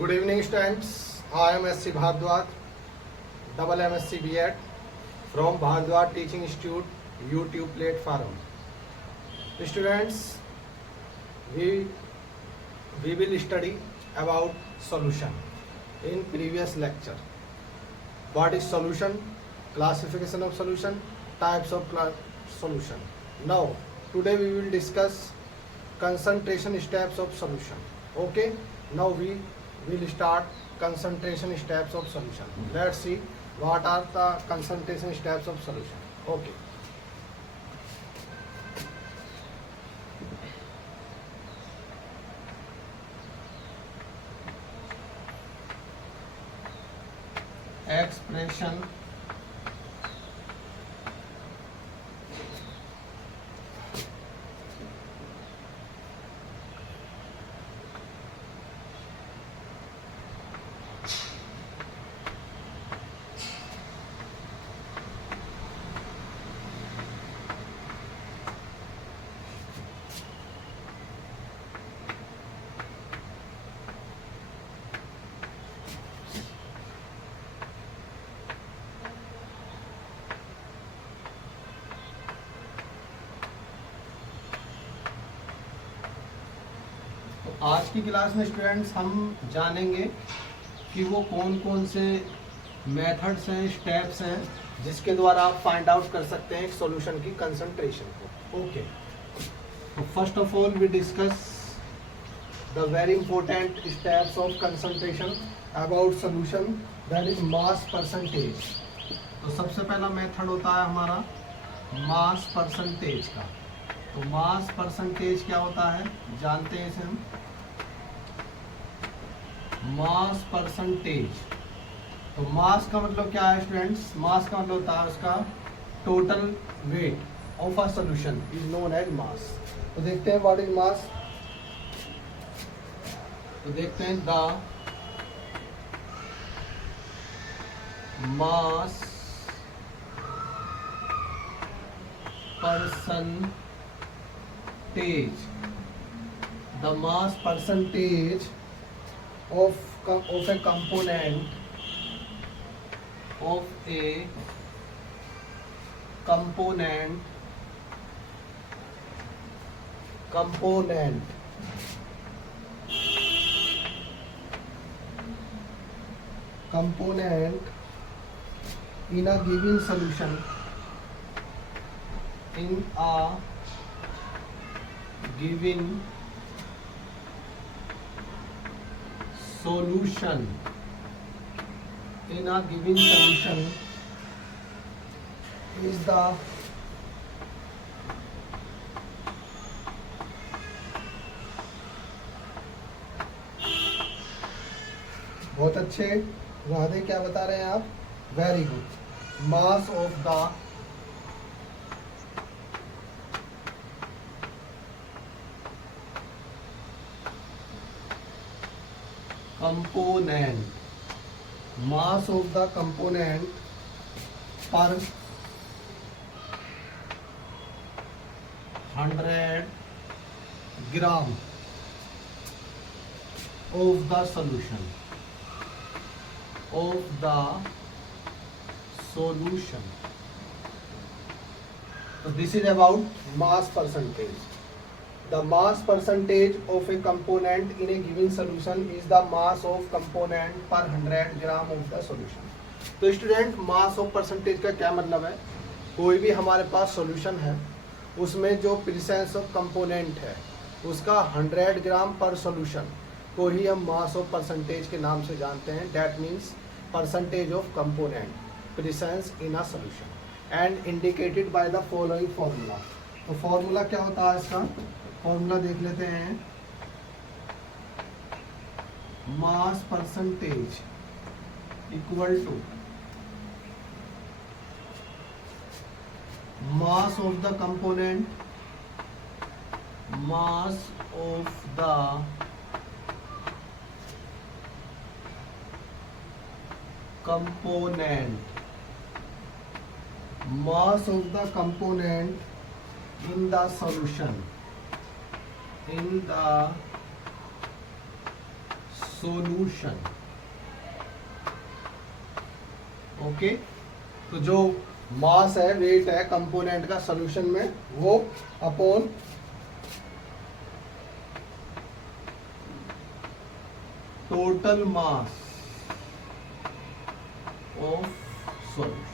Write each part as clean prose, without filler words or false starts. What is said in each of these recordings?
Good evening, students. I am S.C. Bhardwaj, double MSc B.Ed from Bhardwaj Teaching Institute YouTube platform. Students, we will study about solution in previous lecture. What is solution? Classification of solution, types of solution. Now, today we will discuss concentration steps of solution. Okay, now we will start concentration steps of solution. Let's see what are the concentration steps of solution. Okay. Expression आज की class में students हम जानेंगे कि वो कौन कौन से मेथड्स हैं, स्टेप्स हैं जिसके द्वारा आप फाइंड आउट कर सकते हैं एक सॉल्यूशन की कंसंट्रेशन को. ओके, तो first of all we discuss the very important steps of concentration about solution, that is mass percentage. तो सबसे पहला मेथड होता है हमारा मास परसेंटेज का. तो मास परसेंटेज क्या होता है जानते हैं इसे हम. मास परसेंटेज, तो मास का मतलब क्या है स्टूडेंट्स? मास का मतलब होता है उसका total weight of a solution is known as mass. तो देखते हैं व्हाट इज मास. तो देखते हैं the mass percentage, the mass percentage of a component in a given solution, in a given solution is the बहुत अच्छे राधे, क्या बता रहे हैं आप? Very good. Mass of the component, mass of the component per 100 gram of the solution. So this is about mass percentage. The mass percentage of a component in a given solution is the mass of component per 100 gram of the solution. तो student, mass of percentage का क्या मतलब है? कोई भी हमारे पास solution है, उसमें जो प्रेजेंस ऑफ कंपोनेंट है उसका 100 ग्राम पर सॉल्यूशन को ही हम मास ऑफ परसेंटेज के नाम से जानते हैं. That means percentage of component presence in a solution and indicated by the following formula. तो फॉर्मूला क्या होता है इसका? फॉर्मूला देख लेते हैं. Mass percentage equal to mass of the component, mass of the component, mass of the component in the solution, solution. Okay, तो जो मास है, वेट है कंपोनेंट का सॉल्यूशन में, वो upon total mass of solution,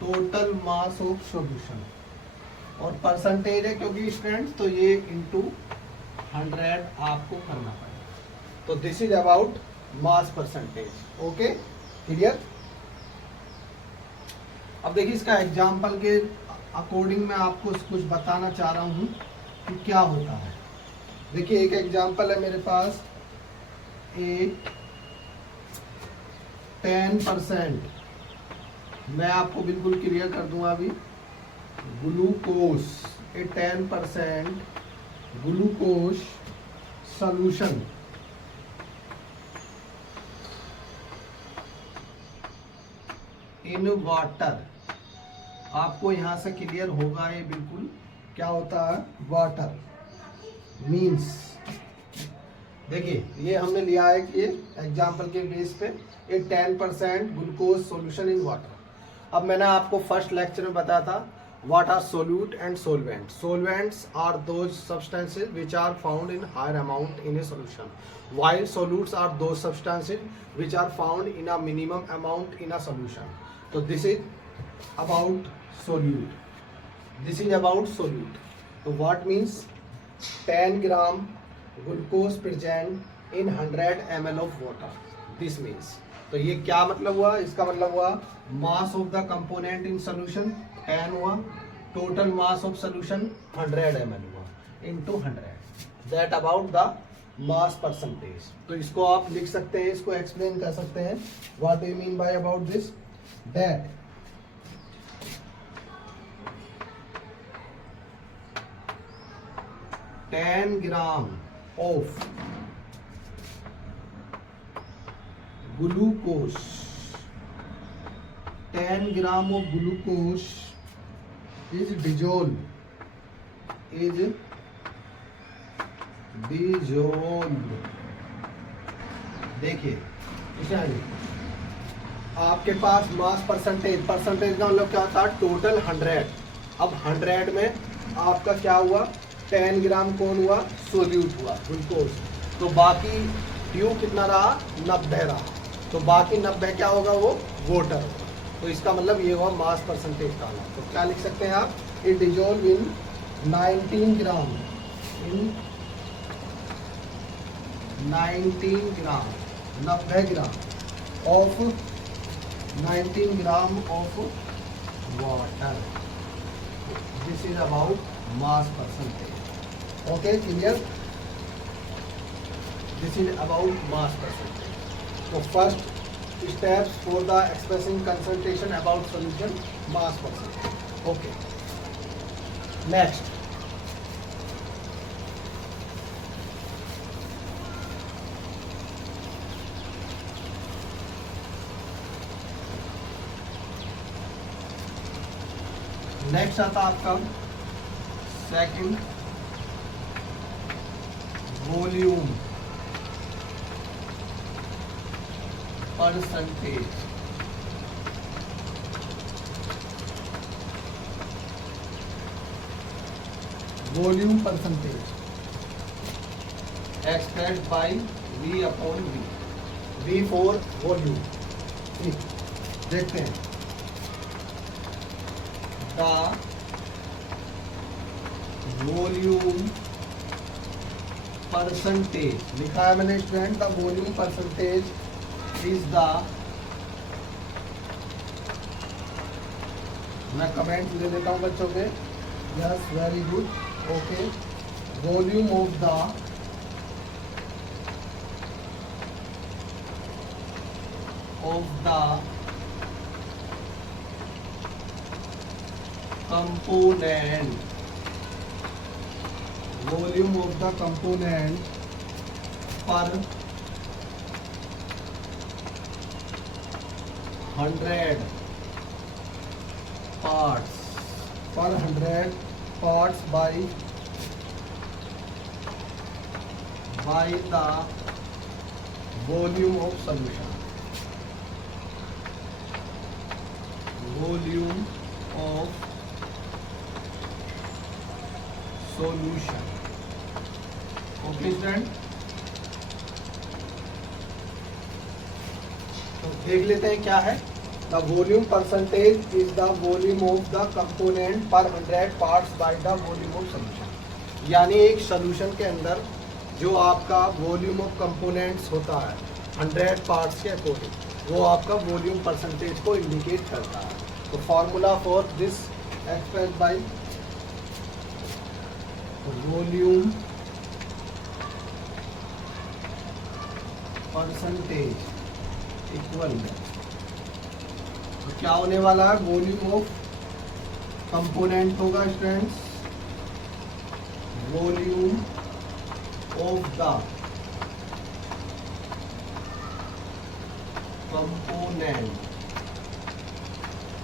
total mass of solution. और percentage है क्योंकि स्टूडेंट्स, तो ये इंटू 100 आपको करना पड़ेगा। तो this is about mass percentage. Okay, clear. अब देखिए इसका एग्जाम्पल के अकॉर्डिंग मैं आपको कुछ बताना चाह रहा हूं कि क्या होता है। देखिए एक एग्जाम्पल है मेरे पास, ए 10%, मैं आपको बिल्कुल क्लियर कर दूंगा अभी। Glucose, A 10% glucose solution in water. आपको यहां से क्लियर होगा ये बिल्कुल क्या होता है वाटर मीन्स। देखिए ये हमने लिया है कि ये एग्जाम्पल के बेस पे एक 10% ग्लूकोज सॉल्यूशन इन वाटर। अब मैंने आपको फर्स्ट लेक्चर में बताया था what are solute and solvent. Solvents are those substances which are found in higher amount in a solution, while solutes are those substances which are found in a minimum amount in a solution. So this is about solute. This is about solute. So what means 10 gram glucose present in 100 ml of water. This means, तो ये क्या मतलब हुआ, इसका मतलब हुआ मास of the component in solution 10 हुआ, total mass of solution 100 ml हुआ into 100, that about the mass percentage. तो इसको आप लिख सकते हैं, इसको एक्सप्लेन कर सकते हैं। What do you mean by about this, that ten gram of glucose, 10 gram of glucose is dissolved, देखिए आपके पास मास परसेंटेज, परसेंटेज का मतलब क्या था टोटल 100। अब 100 में आपका क्या हुआ 10 ग्राम कौन हुआ सोल्यूट हुआ ग्लूकोज, तो बाकी ट्यूब कितना रहा 90 रहा, तो बाकी 90 क्या होगा वो वाटर होगा। तो इसका मतलब ये हुआ मास परसेंटेज का। तो क्या लिख सकते हैं आप, it dissolve in 19 gram, in 19 gram 90 gram of 19 gram of water. This is about mass percentage. Okay clear, this is about mass percentage. So first steps for the expressing concentration about solution, mass percentage. Okay. Next. Next आता आपका second volume percentage। Volume percentage expressed by V upon V, V for volume. देखते हैं the volume percentage लिखा है मैंने student, the volume percentage is the, मैं comment दे देता हूँ बच्चों के, yes very good, okay. Volume of the component, volume of the component per 100 parts, per 100 parts by by the volume of solution. Volume of solution. Okay student, तो देख लेते हैं क्या है. The volume percentage is the volume of the component पर 100 parts by the volume of solution. यानी एक solution के अंदर जो आपका वॉल्यूम ऑफ कंपोनेंट्स होता है 100 पार्ट्स के अकॉर्डिंग, वो आपका वॉल्यूम परसेंटेज को इंडिकेट करता है. तो formula for this express bye volume percentage equal में, तो क्या होने वाला है, वॉल्यूम ऑफ कंपोनेंट होगा students, volume of the component,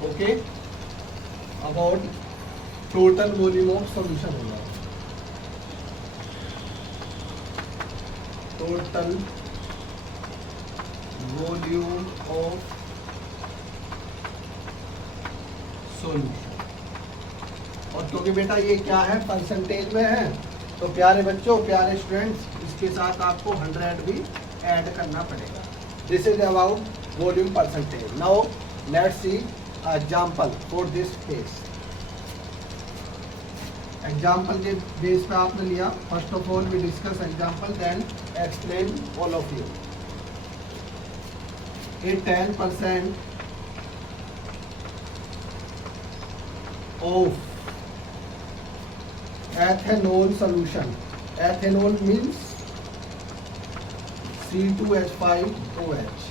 okay, about total volume of solution होगा, टोटल वॉल्यूम ऑफ सॉल्यूशन. और क्योंकि बेटा ये क्या है, परसेंटेज में है, तो प्यारे बच्चों, प्यारे स्टूडेंट्स, इसके साथ आपको 100 भी ऐड करना पड़ेगा. This is about volume percentage. Now let's see example for this case. Example के बेस पे आपने लिया. First of all we discuss example, then explain all of you. A 10% of ethanol solution. Ethanol means C2H5OH,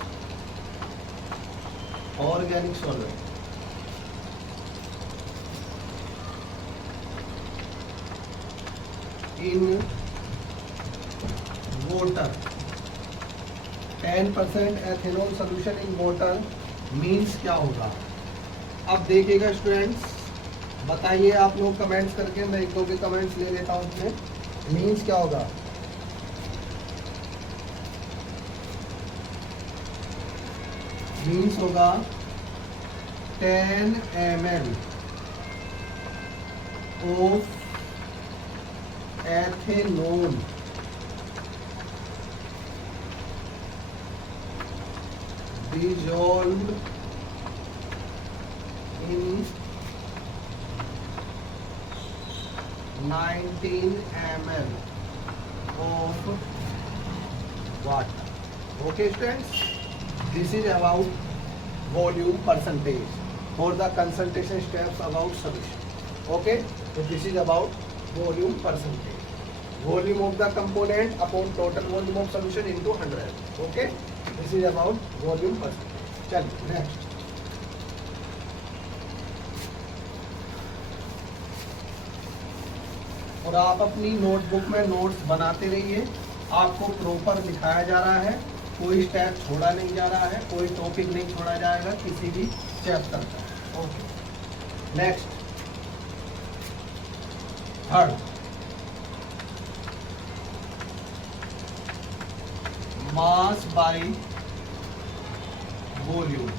organic solvent. In water. 10% ethanol solution in water means क्या होगा. अब देखिएगा students, बताइए आप लोग कमेंट्स करके, मैं एक दो के कमेंट्स ले लेता हूँ उसमें. मीन्स क्या होगा, मीन्स होगा 10 ml of ethanol dissolved in 19 ml of water. Okay students, this is about volume percentage for the concentration steps about solution. Okay, so this is about volume percentage, volume of the component upon total volume of solution into 100. Okay, this is about volume percentage. चलिए next. और आप अपनी notebook में notes बनाते रहिए. आपको proper लिखाया जा रहा है, कोई स्टेप छोड़ा नहीं जा रहा है, कोई टॉपिक नहीं छोड़ा जाएगा किसी भी चैप्टर का. Okay, next. Third, mass by volume.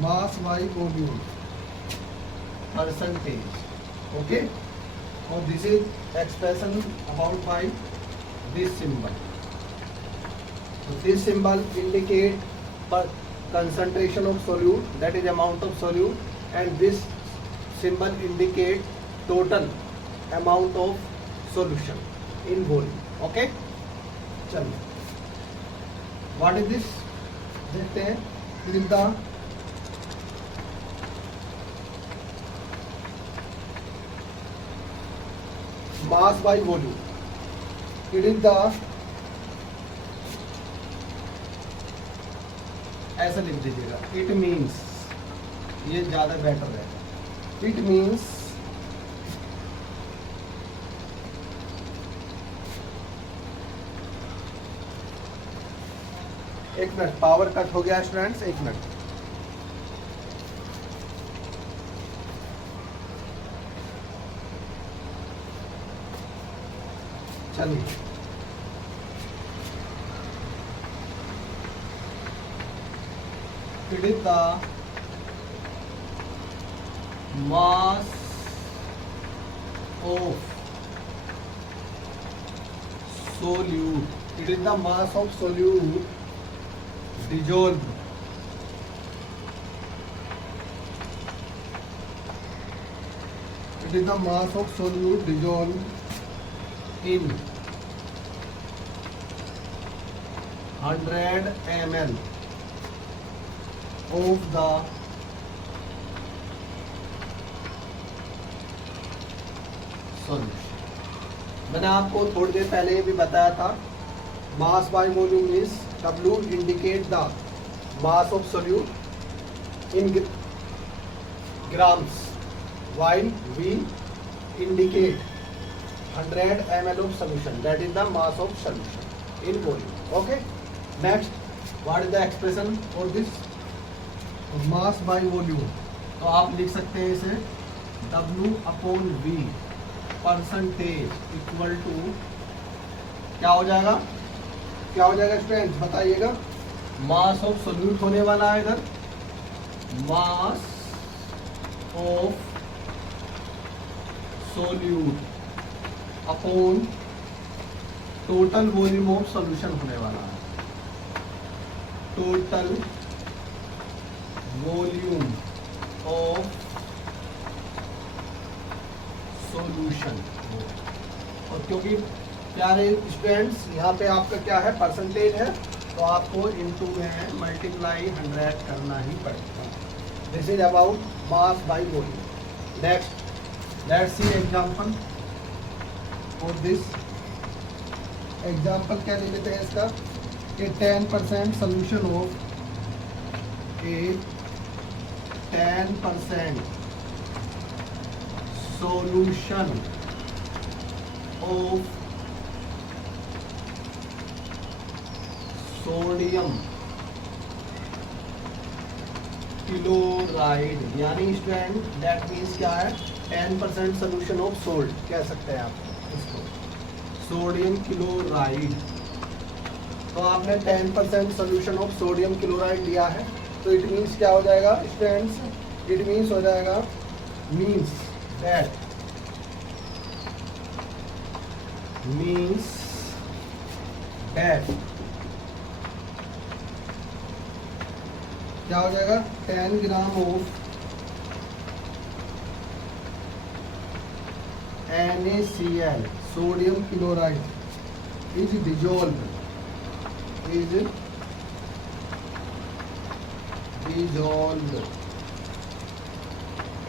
Mass by volume percentage. Okay, और this is expression about by this symbol. This symbol indicate concentration of solute, that is amount of solute, and this symbol indicate total amount of solution in volume. Okay, चलिए, what is this देखते हैं. It is the mass by volume. It is the, ऐसा लिख दीजिएगा, it means, ये ज़्यादा better है. It means एक मिनट, पावर कट हो गया स्टूडेंट्स, एक मिनट. चलिए, it is the mass of solute. It is the mass of solute dissolved it is the mass of solute dissolved in 100 ml of the solution. मैंने आपको थोड़ी देर पहले भी बताया था, मास by volume is W indicate the mass of solute in grams while we indicate 100 ml of solution, that is the mass of solution in volume. Okay, next, what is the expression for this mass by volume? तो आप लिख सकते हैं इसे W/V percentage equal to क्या हो जाएगा, क्या हो जाएगा स्टूडेंट्स बताइएगा। मास ऑफ सोल्यूट होने वाला है इधर, mass of solute upon total volume of solution होने वाला है, टोटल वॉल्यूम ऑफ सॉल्यूशन। और क्योंकि प्यारे स्टूडेंट्स यहाँ पे आपका क्या है परसेंटेज है, तो आपको इनटू में मल्टीप्लाई 100 करना ही पड़ेगा। This is about mass by volume. Next, let's see example for this. Example क्या ले लेते हैं इसका, कि 10% solution of 10% solution of sodium chloride, यानी स्टूडेंट दैट मीन्स क्या है 10% सोल्यूशन ऑफ सोल्ट कह सकते हैं आप इसको, सोडियम क्लोराइड। तो आपने 10% सोल्यूशन ऑफ सोडियम क्लोराइड लिया है, तो इट मीन्स क्या हो जाएगा स्टूडेंट्स, इट मीन्स हो जाएगा मीन्स दैट क्या हो जाएगा 10 gram of NaCl sodium chloride is dissolve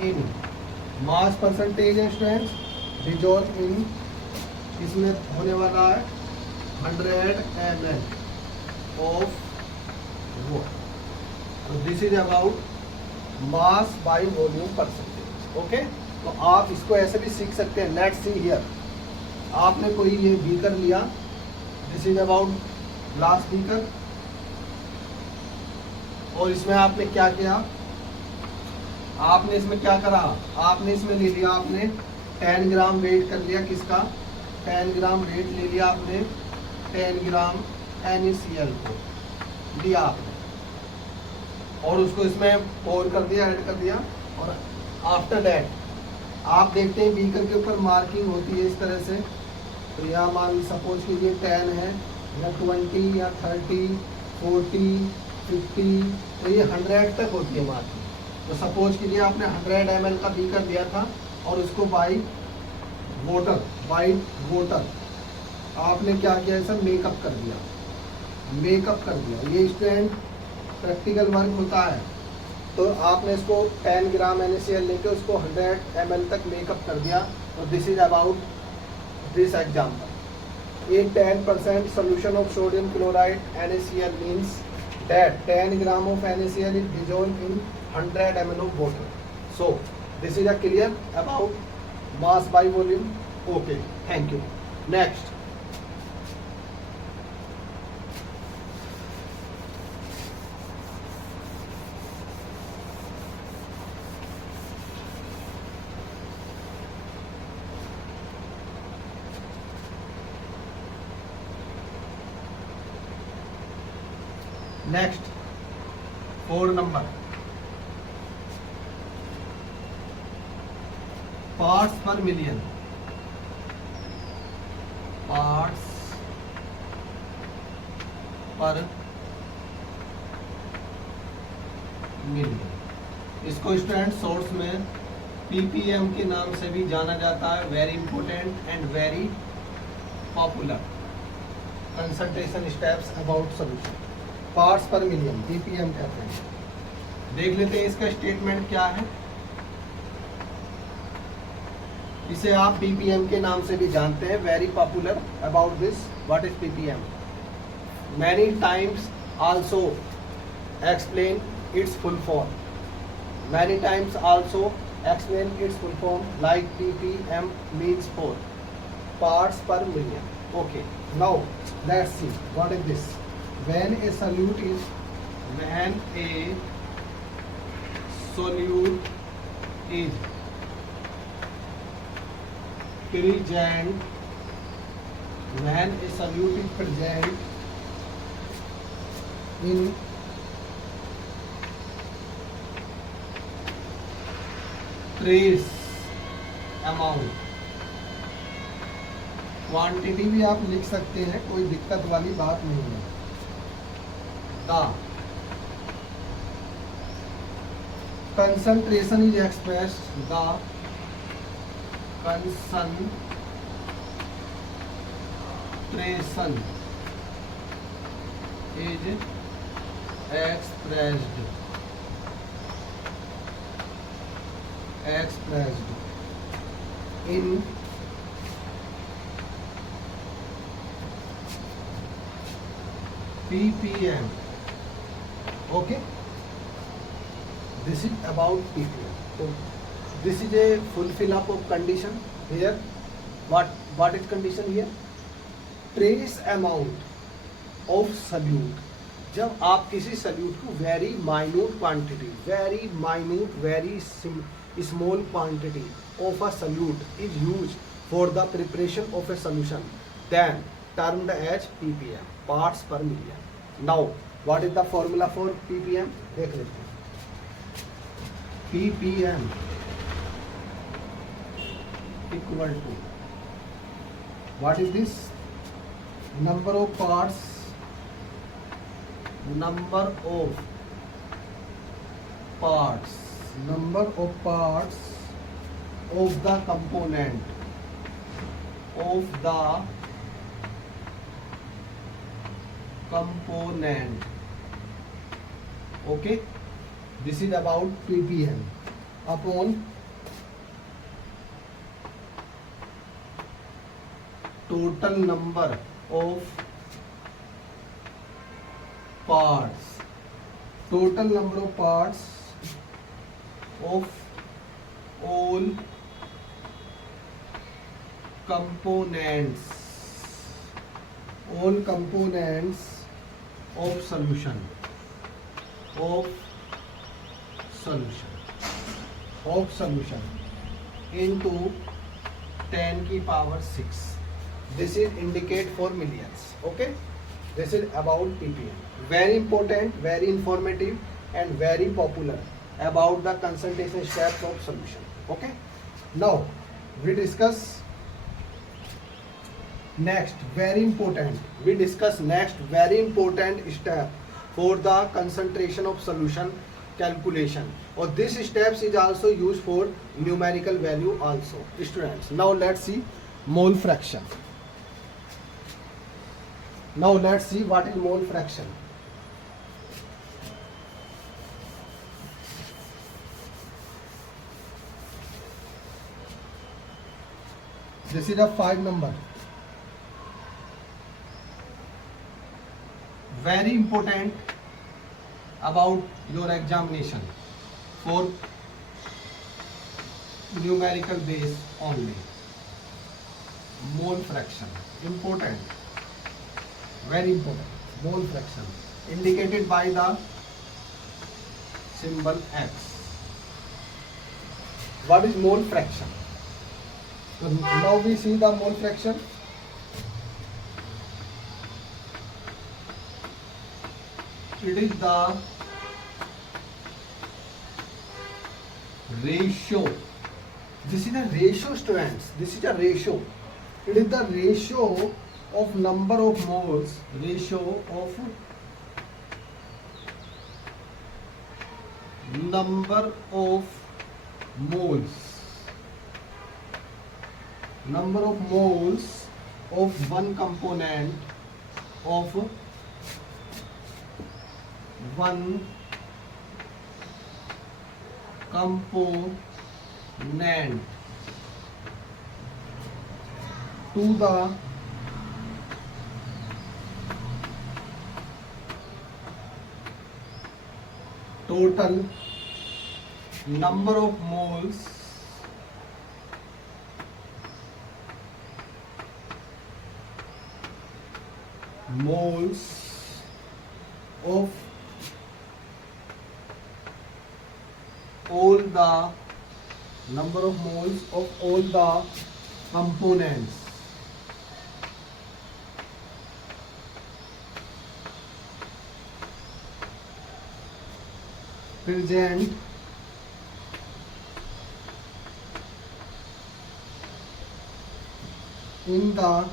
in mass percentage है स्टूडेंट्स, डिजोल्व इन इसमें होने वाला है 100 ml ऑफ वाटर। तो this is about mass by volume percentage. Okay, तो आप इसको ऐसे भी सीख सकते हैं। लेट्स सी हियर, आपने कोई ये बीकर लिया, this is about glass beaker, और इसमें आपने क्या किया, आपने इसमें क्या करा, आपने इसमें ले लिया, आपने 10 ग्राम वेट कर लिया, किसका 10 ग्राम वेट ले लिया आपने, 10 ग्राम NaCl को लिया आपने, और उसको इसमें पोर कर दिया, ऐड कर दिया। और आफ्टर दैट आप देखते हैं बीकर के ऊपर मार्किंग होती है इस तरह से, तो यहाँ मान सपोज कीजिए 10 है, या 20 या 30 40 50, तो ये 100 तक होती है मार्किंग। तो सपोज कीजिए आपने 100 ml का बीकर दिया था, और उसको बाई वाटर आपने क्या किया, ऐसा मेकअप कर दिया। ये स्टूडेंट प्रैक्टिकल वर्क होता है, तो आपने इसको 10 ग्राम NaCl लेके उसको 100 ml तक मेकअप कर दिया। तो this is about this example, ये 10% solution of sodium chloride NaCl means that 10 gram of NaCl is dissolved in 100 ml of water. So this is a clear about mass by volume. Okay, thank you. Next, next 4 number, parts per million, parts per million. इसको student source में ppm के नाम से भी जाना जाता है। Very important and very popular concentration steps about solution, parts per million, ppm कहते हैं। देख लेते हैं इसका स्टेटमेंट क्या है। इसे आप पीपीएम के नाम से भी जानते हैं। Very popular about this, what is ppm, many times also explain it's full form, many times also explain its full form, like ppm means for parts per million. Okay, now let's see what is this. When a solute is present, when a solute is present in trace amount, quantity भी आप लिख सकते हैं, कोई दिक्कत वाली बात नहीं है। The concentration is expressed, the concentration is expressed in ppm. Okay, this is about ppm. So this is a fulfill up of condition here. What is condition here? Trace amount of solute, जब आप किसी solute को very minute quantity, very minute, very small quantity of a solute is use for the preparation of a solution, then termed as PPM, parts per million. Now what is the formula for PPM, देख लेते हैं। PPM equal to, what is this, number of parts, number of parts of the component, okay, this is about ppm upon total number of parts, total number of parts of all components of solution into 10 की power 6. This is indicate for millions. Okay, this is about ppm. Very important, very informative and very popular about the concentration steps of solution. Okay, now we discuss next very important step for the concentration of solution calculation, or this steps is also used for numerical value also, students. Now let's see mole fraction. Now let's see what is mole fraction. This is a 5 number. Very important about your examination for numerical base only. Mole fraction, important, very important. Mole fraction indicated by the symbol X. What is mole fraction? So now we see the mole fraction. it is the ratio. This is a ratio, students. This is a ratio. It is the ratio of number of moles. Ratio of number of moles. Number of moles of one component of one component to the total number of moles of all the number of moles of all the components present in the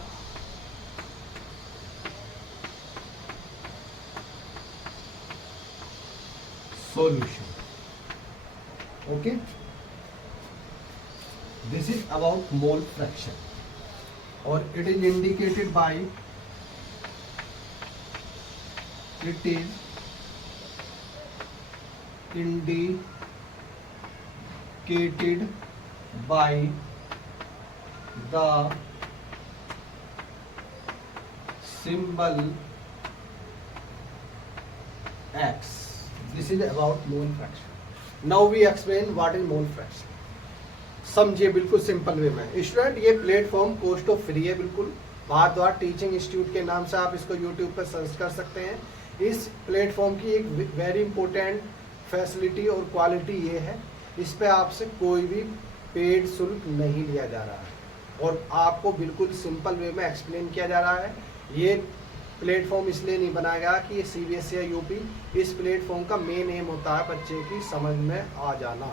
solution. Okay, this is about mole fraction, or it is indicated by, it is indicated by the symbol X. This is about mole fraction. Now we explain what is mole fraction. समझिए बिल्कुल simple way में। Student, ये platform cost of free है बिल्कुल। Bhardwaj teaching institute के नाम से आप इसको यूट्यूब पर सर्च कर सकते हैं। इस प्लेटफॉर्म की एक वेरी इंपॉर्टेंट फैसिलिटी और क्वालिटी ये है, इस पे आपसे कोई भी पेड शुल्क नहीं लिया जा रहा है और आपको बिल्कुल सिंपल वे में एक्सप्लेन किया जा रहा है। ये प्लेटफॉर्म इसलिए नहीं बनाया गया कि ये CBSE या UP, इस प्लेटफॉर्म का मेन एम होता है बच्चे की समझ में आ जाना,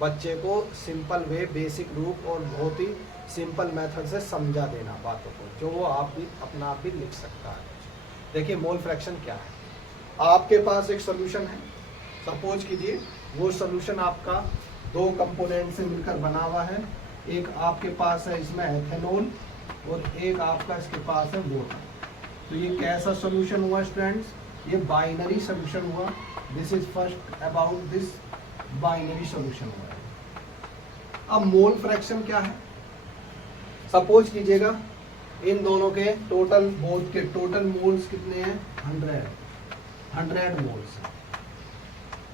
बच्चे को सिंपल वे, बेसिक रूप और बहुत ही सिंपल मेथड से समझा देना बातों को, जो वो आप भी अपना आप भी लिख सकता है। देखिए मोल फ्रैक्शन क्या है। आपके पास एक सोल्यूशन है, सपोज कीजिए वो सोल्यूशन आपका दो कंपोनेंट से मिलकर बना हुआ है। एक आपके पास है इसमें एथेनॉल और एक आपका इसके पास है वाटर। तो ये कैसा सोल्यूशन हुआ स्टूडेंट्स? ये बाइनरी सोल्यूशन हुआ। This is first about this binary solution हुआ। अब मोल फ्रैक्शन क्या है? सपोज कीजिएगा इन दोनों के टोटल, बोथ के टोटल मोल्स कितने हैं? 100 मोल्स।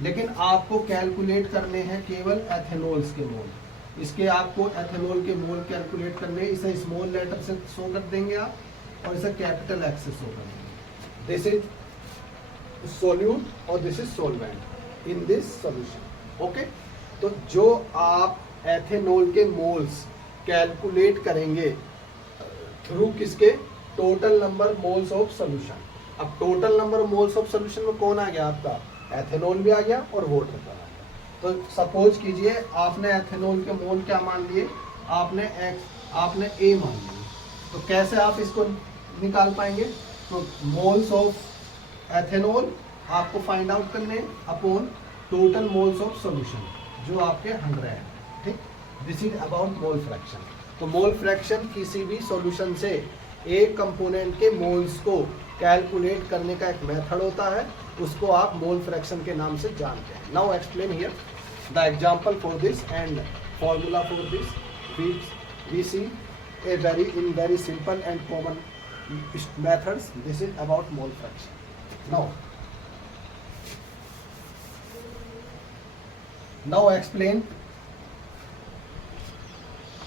लेकिन आपको कैलकुलेट करने हैं केवल एथेनॉल्स के मोल। इसके आपको एथेनॉल के मोल कैलकुलेट करने, इसे स्मॉल लेटर से शो कर देंगे आप और इसे कैपिटल एक्स से शो कर देंगे। दिस इज सोल्यूट और this is solvent in this solution. Okay, तो जो आप एथेनॉल के मोल्स कैलकुलेट करेंगे थ्रू किसके? Total number moles of solution. अब total number moles of solution में कौन आ गया आपका? एथेनॉल भी आ गया और वाटर का आ गया। तो सपोज कीजिए आपने एथेनॉल के मोल क्या मान लिए? आपने ए मान लिए। तो कैसे आप इसको निकाल पाएंगे? तो मोल्स ऑफ एथेनॉल आपको फाइंड आउट करने upon total moles of solution जो आपके 100 है। ठीक, this is about mole fraction. तो मोल फ्रैक्शन किसी भी सॉल्यूशन से एक कंपोनेंट के मोल्स को कैलकुलेट करने का एक मेथड होता है, उसको आप मोल फ्रैक्शन के नाम से जानते हैं। Now explain here the example for this and formula for this. We see a very simple and common methods. This is about mole fraction. Now explain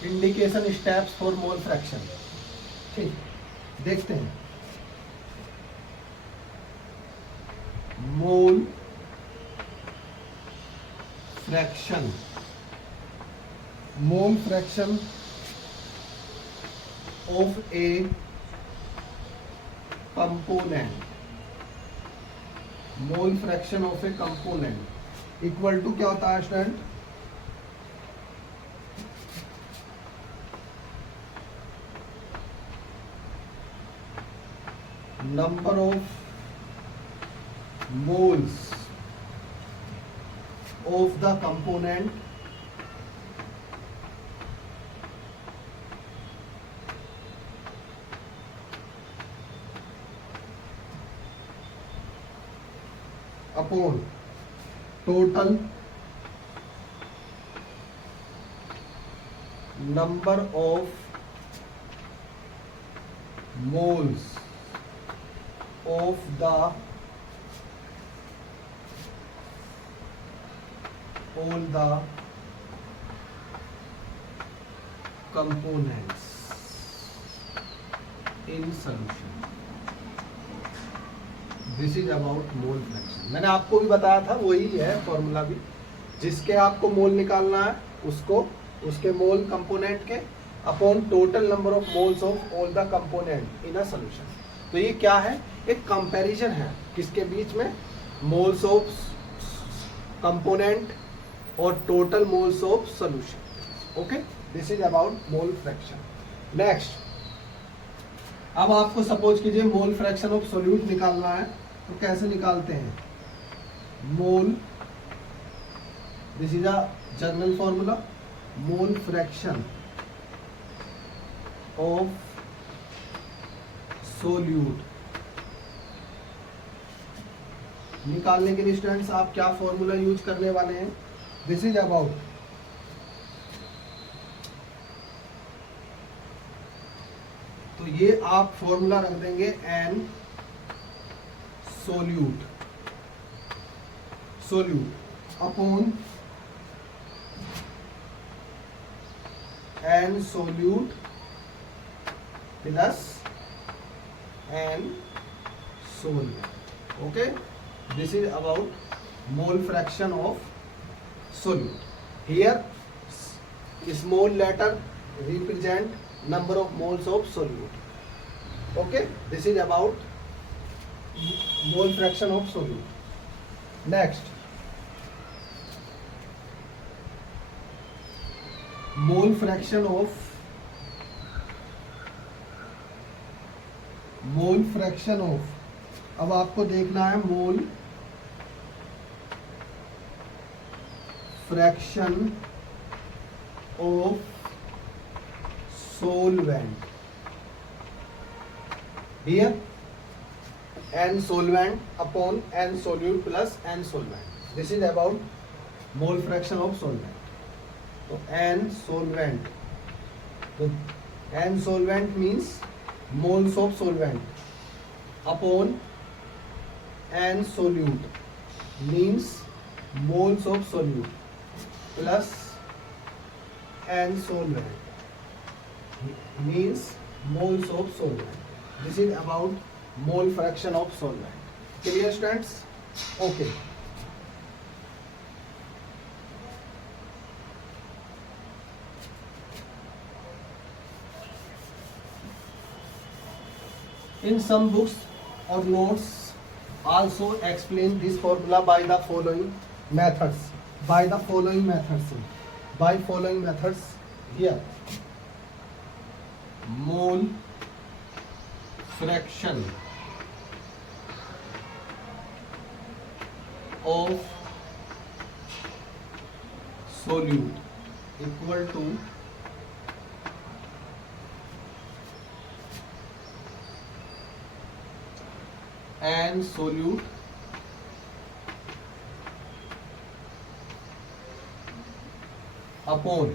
indication steps for mole fraction. ठीक, देखते हैं। Mole fraction of a component mole fraction of a component equal to क्या होता है student, number of moles of the component upon total number of moles of the all the components in solution. This is about mole fraction. मैंने आपको भी बताया था, वही है फॉर्मूला भी. जिसके आपको मोल निकालना है उसको उसके मोल कंपोनेंट के upon total number of moles of all the component in a solution. तो ये क्या है, एक कंपैरिजन है किसके बीच में, मोल्स ऑफ कंपोनेंट और total moles of solution. Okay, this is about mole fraction. Next, अब आपको सपोज कीजिए मोल फ्रैक्शन ऑफ सोल्यूट निकालना है, तो कैसे निकालते हैं, mole, this is a general formula, mole fraction of solute. निकालने के लिए स्टूडेंट्स आप क्या फॉर्मूला यूज करने वाले हैं, दिस इज अबाउट तो ये आप फॉर्मूला रख देंगे N solute upon N solute plus N solute. Okay, this is about mole fraction of solute. Here small letter represent number of moles of solute. Okay, this is about mole fraction of solute. Next, mole fraction of अब आपको देखना है मोल fraction of solvent. Here n solvent upon n solute plus n solvent. This is about mole fraction of solvent. So n solvent. So n solvent means moles of solvent upon n solute means moles of solute plus n solvent means moles of solvent. This is about mole fraction of solvent. Clear students? Okay. In some books or notes also explain this formula by the following methods. By following methods here, mole fraction of solute equal to n solute upon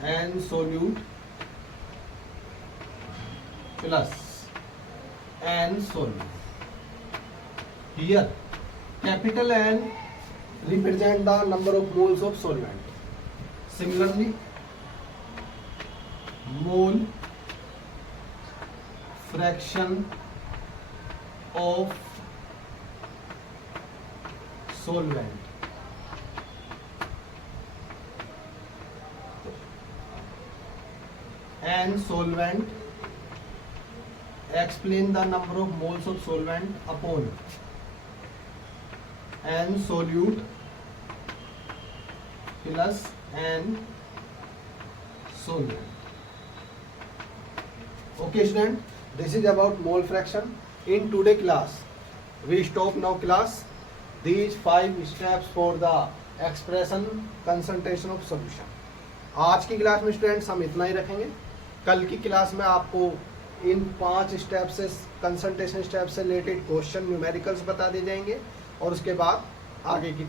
n solute plus n solute. Here capital N represent the number of moles of solvent. Similarly, mole fraction of solvent and solvent explain the number of moles of solvent upon n solute plus n solvent. Okay student, this is about mole fraction. In today class, we stop now class. These 5 steps for the expression concentration of solution. आज की class में students हम इतना ही रखेंगे. कल की class में आपको इन 5 स्टेप से कंसंट्रेशन स्टेप से रिलेटेड क्वेश्चन न्यूमेरिकल्स बता दिए जाएंगे और उसके बाद आगे की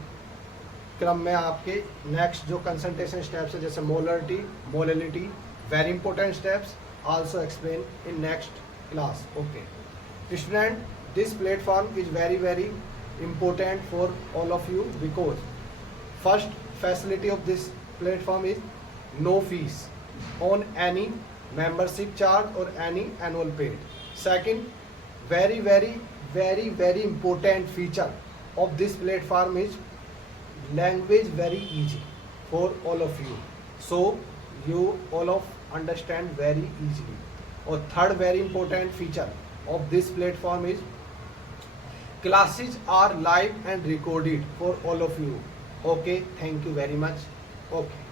क्रम में आपके नेक्स्ट जो कंसंट्रेशन स्टेप्स है जैसे molarity, molality, very important steps also explain in next class. Okay student, this platform is very very important for all of you because first facility of this platform is no fees on any membership charge or any annual paid. Second, very important feature of this platform is language very easy for all of you, so you all of understand very easily. Or third very important feature of this platform is classes are live and recorded for all of you. Okay, thank you very much. Okay.